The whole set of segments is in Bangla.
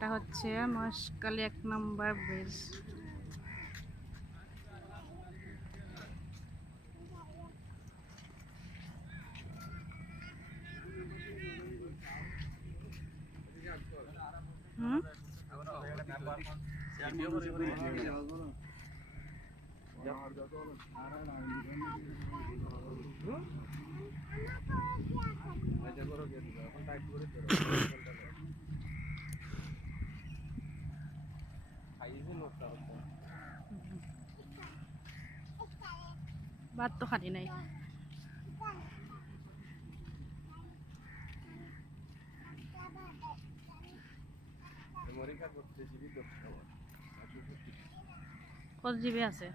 এটা হচ্ছে মহেশখালী 1 নম্বর ব্রিজ। ভাত তো খালি নাই। কত জিবি আছে?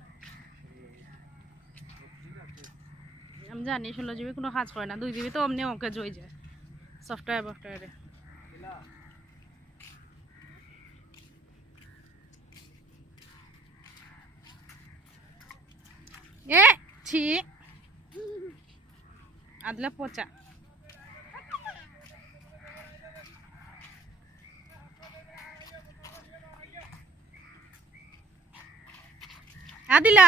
আমি জানি 16 জিবি কোনো কাজ করে না, 2 জিবি তো অমনি ওকে জয় যায় সফটওয়্যারে। এ ছি আদলা পচা। আদিলা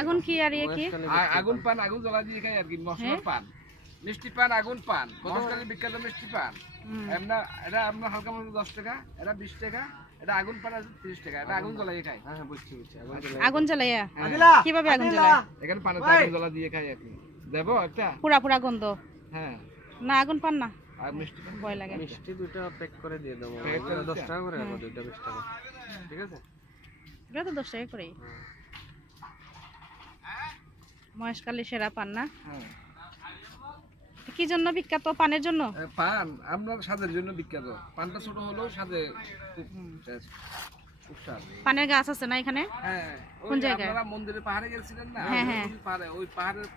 আগুন কি আর ইয়ে কি? আগুন পান, আগুন জ্বলা দিয়ে খাই আর কি। মশলা পান, মিষ্টি পান, আগুন পান, মহেশখালীর বিখ্যাত মিষ্টি পান। এটা আপনার হালকা মতো 10 টাকা, এটা 20 টাকা, এটা আগুন পান আছে 30 টাকা। এটা আগুন জ্বলাই খাই। হ্যাঁ বুঝছি। আগুন জ্বালাইয়া কিভাবে আগুন জ্বালায়? এখানে পানে আগুন জ্বলা দিয়ে খাই আর কি। দেবো একটা পুরা গন্ধ। হ্যাঁ না আগুন পান না, আর মিষ্টি পান, ভয় লাগে। মিষ্টি দুটো প্যাক করে দিয়ে দেবো, 10 টাকা করে, দুটো 20 টাকা। ঠিক আছে, এটা তো 10 টাকা করেই। মহেশখালী সেরা পান না? হ্যাঁ। কি জন্য বিখ্যাত? পানের জন্য? পান আপনার স্বাদের জন্য বিখ্যাত। পানটা ছোট হলেও স্বাদে খুব স্বাদ। পানের গাছ আছে না এখানে? হ্যাঁ, কোন জায়গায়? আপনারা মন্দিরে পাহাড়ে গেছিলেন না? হ্যাঁ। ওই পাহাড়ের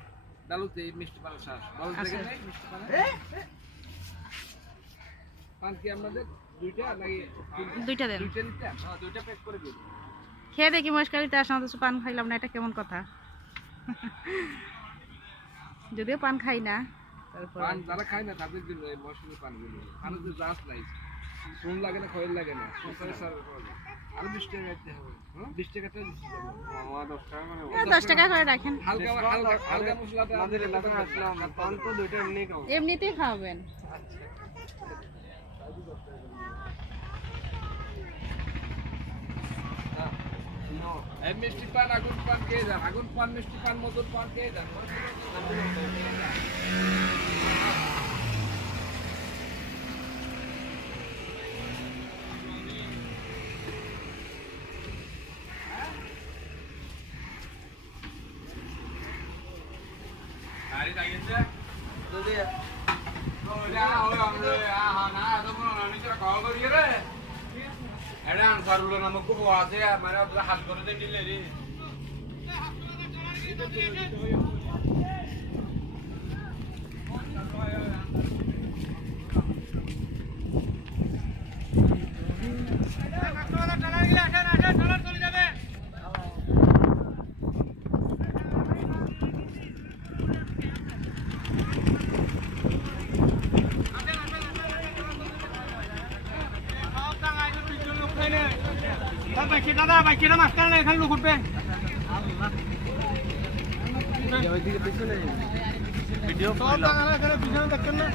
ডালুতে এই মিষ্টি পানের শ্বাস বল দেখে নাই মিষ্টি পান। পান কি আপনাদের দুইটা নাকি? দুইটা দেন। দুইটা দিতে? হ্যাঁ, দুইটা প্যাক করে দিন। খেয়ে দেখি মহেশখালীতে আসলাম তো পান খাইলাম না, এটা কেমন কথা? যদিও পান খাই না, তারপর পান যারা খায় না তাদের জন্য এই মৌসুমী পানগুলো। পানের যে জাত নাই, চুন লাগে না, খয়েল লাগে না, সংসারে সার্ভ করা যায়। আর 20 টাকা দিতে হবে। 20 টাকাটা দিতে হবে। আমার 10 টাকা মানে 10 টাকা করে রাখেন। হালকা মশলাটা আমাদের এলাকায় আসলাম, পান তো দুইটা এমনি খাও। এমনিতেই খাওয়াবেন। এই মিষ্টি পান, আগুন পান খেয়ে যান। আগুন পান, মিষ্টি পান, মধুর পান খেয়ে যান। দাদা বাইকের মাঝখানে এখানে লোক উঠবে। ভিডিও পিছনে দেখেন না।